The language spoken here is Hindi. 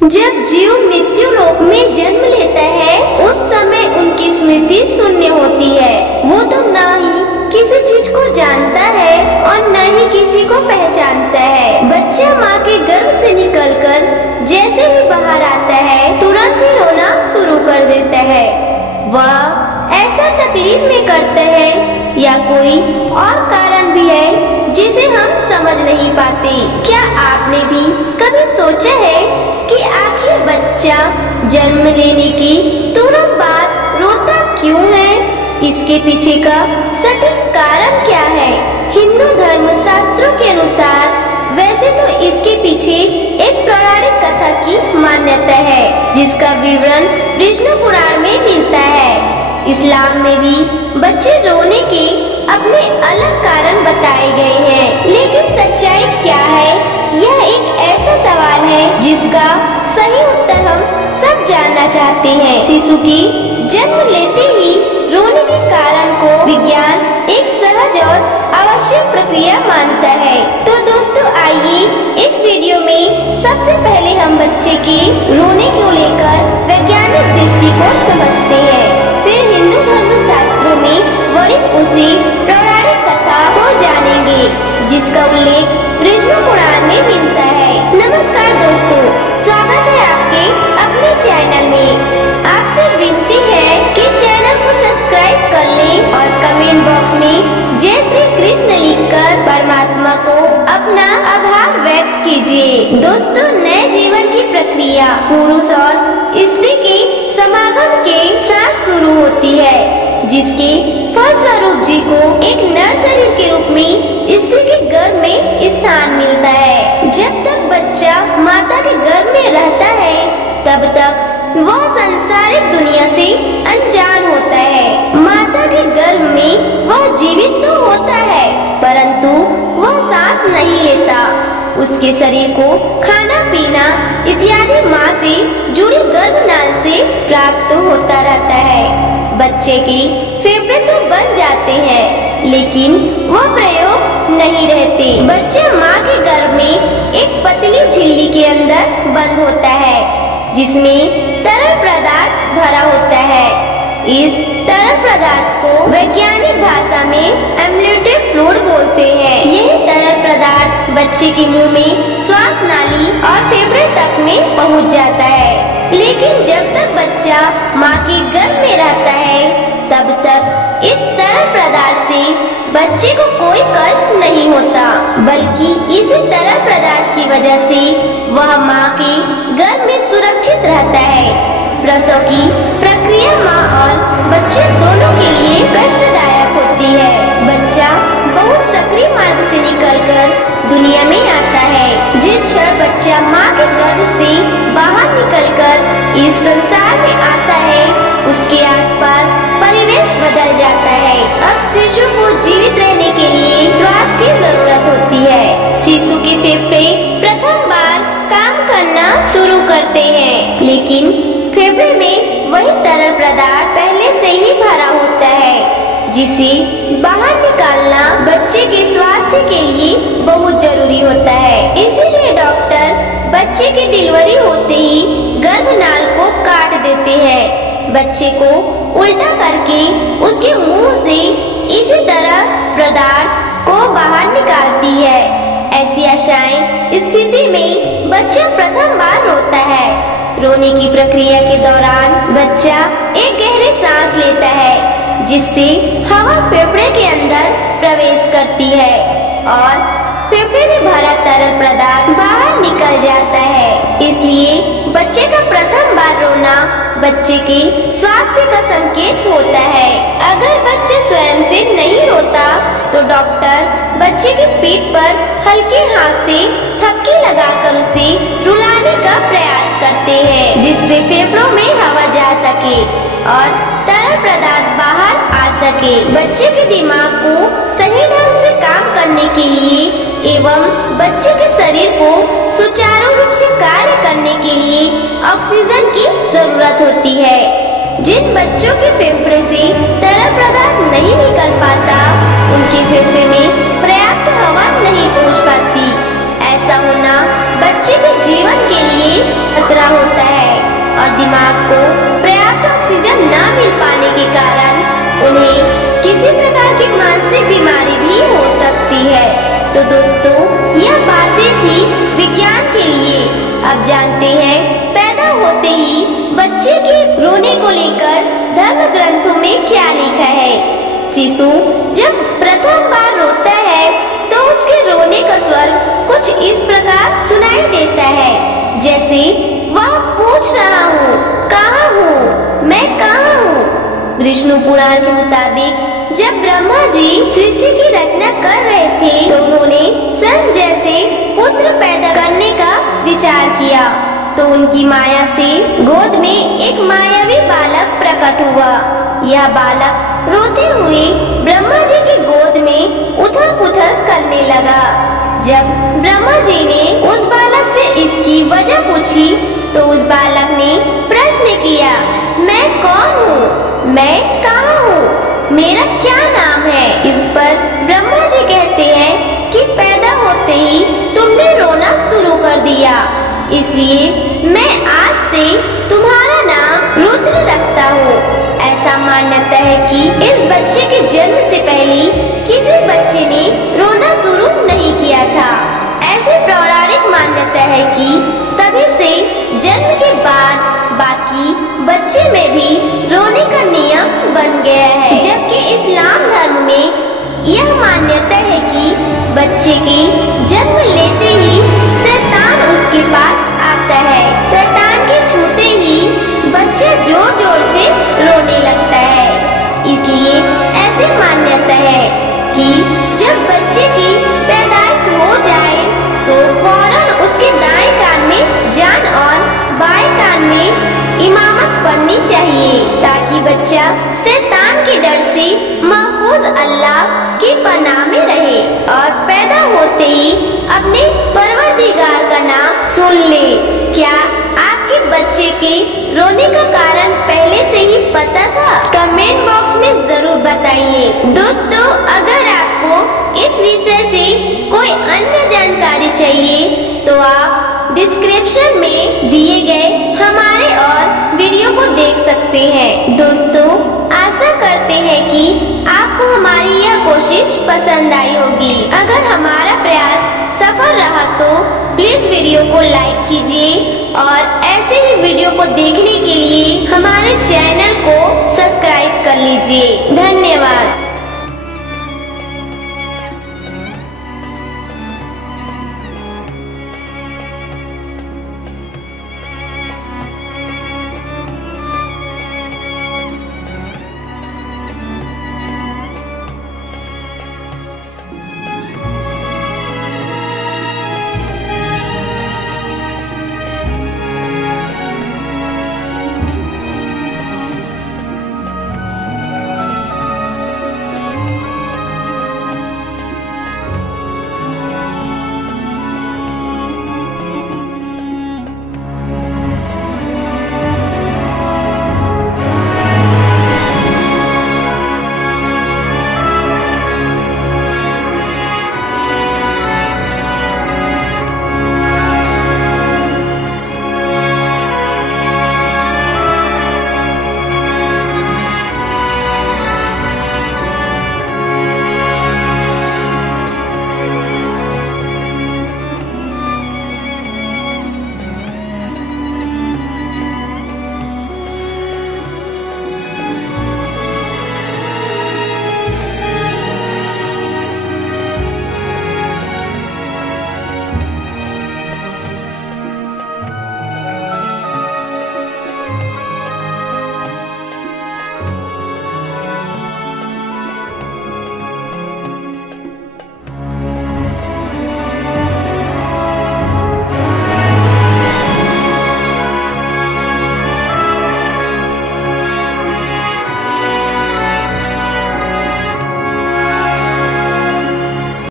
जब जीव मृत्यु लोक में जन्म लेता है उस समय उनकी स्मृति शून्य होती है। वो तो न ही किसी चीज को जानता है और न ही किसी को पहचानता है। बच्चा माँ के गर्भ से निकलकर जैसे ही बाहर आता है तुरंत ही रोना शुरू कर देता है। वह ऐसा तकलीफ में करता है या कोई और कारण भी है जिसे हम समझ नहीं पाते। क्या आपने भी कभी सोचा है कि आखिर बच्चा जन्म लेने के तुरंत बाद रोता क्यों है? इसके पीछे का सटीक कारण क्या है? हिंदू धर्म शास्त्रों के अनुसार वैसे तो इसके पीछे एक पौराणिक कथा की मान्यता है जिसका विवरण विष्णु पुराण में मिलता है। इस्लाम में भी बच्चे रोने के अपने अलग कारण बताए गए हैं, लेकिन सच्चाई क्या है? यह एक ऐसा सवाल है जिसका सही उत्तर हम सब जानना चाहते हैं। शिशु की जन्म लेते ही रोने के कारण को विज्ञान एक सहज और आवश्यक प्रक्रिया मानता है। तो दोस्तों आइए इस वीडियो में सबसे पहले हम बच्चे के रोने को लेकर वैज्ञानिक दृष्टिकोण समझते हैं। फिर हिंदू धर्म शास्त्रों में वर्णित उसी पौराणिक कथा को जानेंगे जिसका उल्लेख विष्णु पुराण में मिलता है। नमस्कार दोस्तों, स्वागत है आपके अपने चैनल में। आपसे विनती है कि चैनल को सब्सक्राइब कर लें और कमेंट बॉक्स में जय श्री कृष्ण लिखकर परमात्मा को अपना आभार व्यक्त कीजिए। दोस्तों, नए जीवन की प्रक्रिया पुरुष और स्त्री के समागम के साथ शुरू होती है, जिसके फलस्वरूप जी को एक नर शरीर के रूप में स्त्री के गर्भ में स्थान मिलता है। जब तक बच्चा माता के गर्भ में रहता है तब तक वह सांसारिक दुनिया से अनजान होता है। माता के गर्भ में वह जीवित तो होता है परंतु वह सांस नहीं लेता। उसके शरीर को खाना पीना इत्यादि माँ से जुड़ी गर्भनाल से प्राप्त होता रहता है। बच्चे के फेफड़े तो बन जाते हैं लेकिन वह प्रयोग नहीं रहते। बच्चा माँ के गर्भ में एक पतली झिल्ली के अंदर बंद होता है जिसमें तरल पदार्थ भरा होता है। इस तरल पदार्थ को वैज्ञानिक भाषा में एम्नियोटिक फ्लूइड बोलते हैं। यह तरल पदार्थ बच्चे के मुंह में श्वास नाली और फेफड़े तक में पहुंच जाता है। लेकिन जब तक बच्चा माँ के गर्भ में रहता है तब तक इस तरल पदार्थ से बच्चे को कोई कष्ट नहीं होता, बल्कि इस तरल पदार्थ की वजह से वह माँ के गर्भ में सुरक्षित रहता है। प्रसव की प्रक्रिया माँ और बच्चे दोनों के लिए कष्टदायक होती है। बच्चा बहुत सक्रिय मार्ग से निकलकर दुनिया में आता है। जिस क्षण बच्चा माँ के गर्भ से बाहर निकलकर इस संसार में आता है उसके आसपास परिवेश बदल जाता है। अब शिशु को जीवित रहने के लिए श्वास की जरूरत होती है। शिशु के फेफड़े प्रथम बार काम करना शुरू करते हैं, लेकिन फेफड़े में वही तरल पदार्थ पहले से ही भरा होता है जिसे बाहर निकालना बच्चे के स्वास्थ्य के लिए बहुत जरूरी होता है। इसीलिए डॉक्टर बच्चे की डिलीवरी होते ही गर्भनाल को काट देते हैं। बच्चे को उल्टा करके उसके मुंह से इसी तरह पदार्थ को बाहर निकालती है। ऐसी आशाएं स्थिति में बच्चा प्रथम बार रोता है। रोने की प्रक्रिया के दौरान बच्चा एक गहरी सांस लेता है जिससे हवा फेफड़े के अंदर प्रवेश करती है और फेफड़े में भरा तरल पदार्थ बाहर निकल जाता है। इसलिए बच्चे का प्रथम बार रोना बच्चे के स्वास्थ्य का संकेत होता है। अगर बच्चा स्वयं से नहीं रोता तो डॉक्टर बच्चे की पीठ पर हल्के हाथ से थपकी लगाकर उसे रुलाने का प्रयास करते हैं जिससे फेफड़ों में हवा जा सके और तरल पदार्थ बाहर आ सके। बच्चे के दिमाग को सही ढंग से काम करने के लिए एवं बच्चे के शरीर को सुचारू रूप से कार्य करने के लिए ऑक्सीजन की जरूरत होती है। जिन बच्चों के फेफड़े से तरल पदार्थ नहीं निकल पाता उनके फेफड़े में पर्याप्त हवा नहीं पहुंच पाती। ऐसा होना बच्चे बच्चे के जीवन के लिए खतरा होता है और दिमाग को पर्याप्त ऑक्सीजन न मिल पाने के कारण उन्हें किसी प्रकार की मानसिक बीमारी भी हो सकती है। तो दोस्तों, यह बातें थी विज्ञान के लिए। अब जानते हैं पैदा होते ही बच्चे के रोने को लेकर धर्म ग्रंथों में क्या लिखा है। शिशु जब प्रथम बार रोता है तो उसके रोने का स्वर कुछ इस प्रकार सुनाई देता है, जैसे वह पूछ रहा हूँ, कहाँ हूँ, मैं कहाँ हूँ। विष्णु पुराण के मुताबिक जब ब्रह्मा जी सृष्टि की रचना कर रहे थे तो उन्होंने स्वयं जैसे पुत्र पैदा करने का विचार किया, तो उनकी माया से गोद में एक मायावी बालक प्रकट हुआ। यह बालक रोते हुए ब्रह्मा जी की गोद में उथल पुथल करने लगा। जब ब्रह्मा जी ने उस बालक से इसकी वजह पूछी तो उस बालक ने प्रश्न किया, मैं कौन हूँ, मैं कहाँ हूँ, मेरा क्या नाम है। इस पर ब्रह्मा जी कहते हैं कि पैदा होते ही तुमने रोना शुरू कर दिया, इसलिए मैं आज से तुम्हारा नाम रुद्र रखता हूँ। ऐसा मान्यता है कि इस बच्चे के जन्म से पहले किसी बच्चे ने रोना शुरू नहीं किया था। ऐसी पौराणिक मान्यता है कि तभी से जन्म के बाद बाकी बच्चे में भी रोने का नियम बन गया है। जबकि इस्लाम धर्म में यह मान्यता है कि बच्चे के जन्म लेते ही शैतान उसके पास आता है। शैतान के छूते ही बच्चा जोर जोर से रोने लगता है। इसलिए ऐसी मान्यता है कि जब बच्चे की पैदाइश हो जाए तो फौरन उसके दाएं कान में जान और बाएं कान में इमामत पढ़नी चाहिए, ताकि बच्चा शैतान के डर से महफूज अल्लाह की पनाह में रहे और पैदा होते ही अपने परवरदिगार का नाम सुन ले। क्या आपके बच्चे के रोने का कारण पहले से ही पता था? कमेंट बॉक्स में जरूर बताइए। दोस्तों, अगर आपको इस विषय से कोई अन्य जानकारी चाहिए तो आप डिस्क्रिप्शन में दिए गए हमारे और वीडियो को देख सकते हैं। दोस्तों, आशा करते हैं कि आपको हमारी यह कोशिश पसंद आई होगी। अगर हमारा प्रयास सफल रहा तो प्लीज वीडियो को लाइक कीजिए और ऐसे ही वीडियो को देखने के लिए हमारे चैनल को सब्सक्राइब कर लीजिए। धन्यवाद।